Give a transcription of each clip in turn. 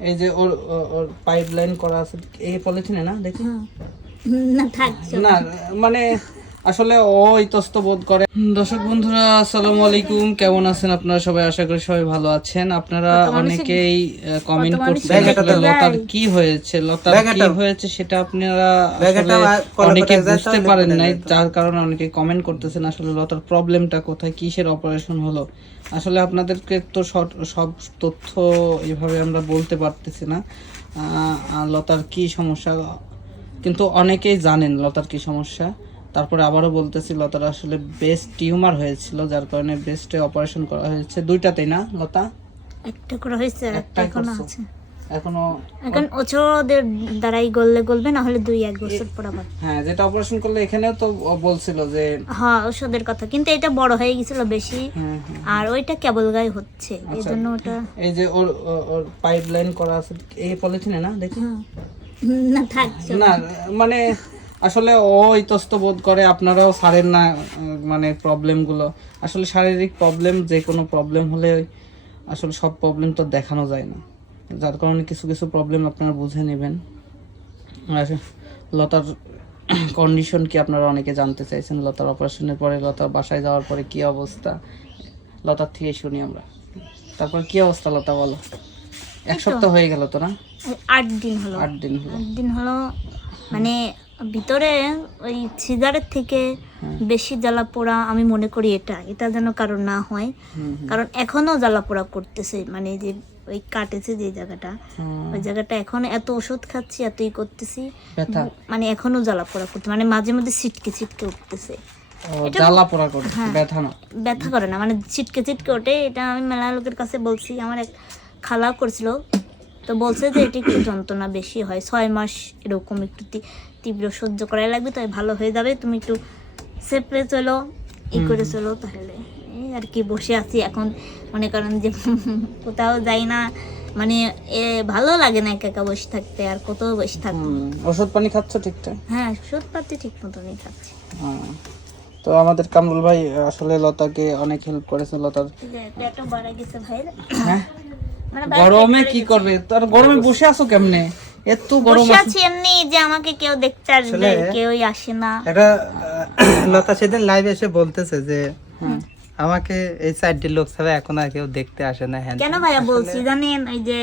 এই যে ওর ওর pipe line করা আছে এই পলিথিনে না দেখি? না থাক না মানে আসলে ও ইতস্ত বোধ করে। দর্শক বন্ধুরা আসসালামু আলাইকুম। কেমন আছেন আপনারা সবাই? আশা করি সবাই ভালো আছেন। আপনারা অনেকেই কমেন্ট করছেন লতার কি হয়েছে লতার কি হয়েছে সেটা আপনারা অনেকে বুঝতে পারেন নাই। যার কারণে অনেকে কমেন্ট করতেছেন আসলে লতার প্রবলেমটা কোথায় কিসের অপারেশন হলো? আসলে আপনাদেরকে তো সব- তথ্য এভাবে আমরা বলতে পারতেছি না। লতার কি সমস্যা? কিন্তু অনেকেই জানেন লতার কি সমস্যা। তারপরে আবারও বলতেছি লতার আসলে বেস্ট টিউমার হয়েছিল যার কারণে বেস্টে অপারেশন করা হয়েছে। দুইটাতেই না লতা? একটা করে হয়েছে একটা এখনও আছে। এখনও এখন ওছোদের দ্বারাই গললে গলবে না হলে দুই এক বছর পর আবার। হ্যাঁ যেটা অপারেশন করলে এখানেও তো বলছিল যে হ্যাঁ ওষুধের কথা। কিন্তু এটা বড় হয়ে গেছিল বেশি। হ্যাঁ হ্যাঁ আর ওইটা কেবল গায়ে হচ্ছে এই আচ্ছা। জন্য ওটা এই যে ওর ওর পাইপ লাইন করা আছে এই পলিথিনে না দেখি? না থাক না মানে আসলে ও ইতস্ত বোধ করে আপনারাও সারেন না মানে প্রবলেমগুলো আসলে শারীরিক প্রবলেম যে কোনো প্রবলেম হলে আসলে সব প্রবলেম তো দেখানো যায় না। যার কারণে কিছু কিছু প্রবলেম আপনারা বুঝে নেবেন। আর লতার কন্ডিশন কি আপনারা অনেকে জানতে চাইছেন? লতার অপারেশনের পরে লতার বাসায় যাওয়ার পরে কি অবস্থা? লতার থেকে শুনি আমরা। তারপর কি অবস্থা লতা বলো? এক সপ্তাহ হয়ে গেল তো না? আট দিন হলো। আট দিন হলো। আট দিন হলো মানে ভিতরে ওই সিগারেট থেকে বেশি জ্বালা পোড়া আমি মনে করি এটা। এটা যেন কারণ না হয়। কারণ এখনও জ্বালা পোড়া করতেছে মানে যে ওই কাটেছে যে জায়গাটা। ওই জায়গাটা এখন এত ওষুধ খাচ্ছি এতই করতেছি। মানে এখনও জ্বালা পোড়া করতে মানে মাঝে মধ্যে ছিটকে ছিটকে উঠতেছে। জ্বালা পোড়া করে ব্যথা না। ব্যথা করে না মানে ছিটকে ছিটকে ওঠে। এটা আমি মেলা লোকের কাছে বলছি আমার এক খালা করছিল। তো বলছে যে এটি একটু যন্ত্রণা বেশি হয় ছয় মাস এরকম একটু তীব্র সহ্য করাই লাগবে তাই ভালো হয়ে যাবে তুমি একটু সেপরে চলো ই করে চলো তাহলে। এই আর কি বসে আছি এখন মনে করেন যে কোথাও যাই না মানে এ ভালো লাগে না একা একা বসে থাকতে আর কত বসে থাকব ওষুধ পানি খাচ্ছ ঠিকঠাক? হ্যাঁ ওষুধ পাতি ঠিক মতনই খাচ্ছি। তো আমাদের কামরুল ভাই আসলে লতাকে অনেক হেল্প করেছে লতার পেটও বাড়া গেছে ভাইয়ের। হ্যাঁ? গরমে কি করবে? তার গরমে বসে আছো কেমনে? এত গরম বসে আছে। এমনি যে আমাকে কেউ দেখতে আসবে কেউই আসে না। এটা লতা সেদিন লাইভ এসে বলতেছে যে আমাকে এই সাইডের লোক ছাড়া এখন আর কেউ দেখতে আসে না হ্যাঁ। কেন ভাইয়া বলছি? জানেন ওই যে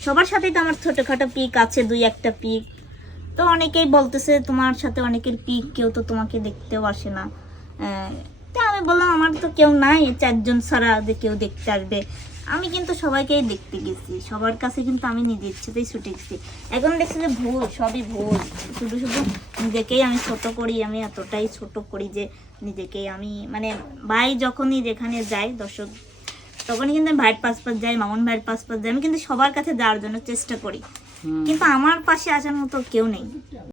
সবার সাথেই তো আমার ছোটখাটো পিক আছে দুই একটা পিক। তো অনেকেই বলতেছে তোমার সাথে অনেকের পিক কেউ তো তোমাকে দেখতেও আসে না। আহ, তা আমি বললাম আমার তো কেউ নাই চারজন ছাড়া যে কেউ দেখতে আসবে। আমি কিন্তু সবাইকেই দেখতে গেছি। সবার কাছে কিন্তু আমি নিজের ইচ্ছেতেই ছুটে গেছি। এখন দেখছি যে ভুল সবই ভুল। শুধু শুধু নিজেকেই আমি ছোট করি আমি এতটাই ছোট করি যে নিজেকেই আমি মানে ভাই যখনই যেখানে যাই দর্শক তখনই কিন্তু আমি ভাইয়ের পাশ পাশ যাই মামুন ভাইয়ের পাশ পাশ যাই। আমি কিন্তু সবার কাছে যাওয়ার জন্য চেষ্টা করি। কিন্তু আমার পাশে আসার মতো কেউ নেই।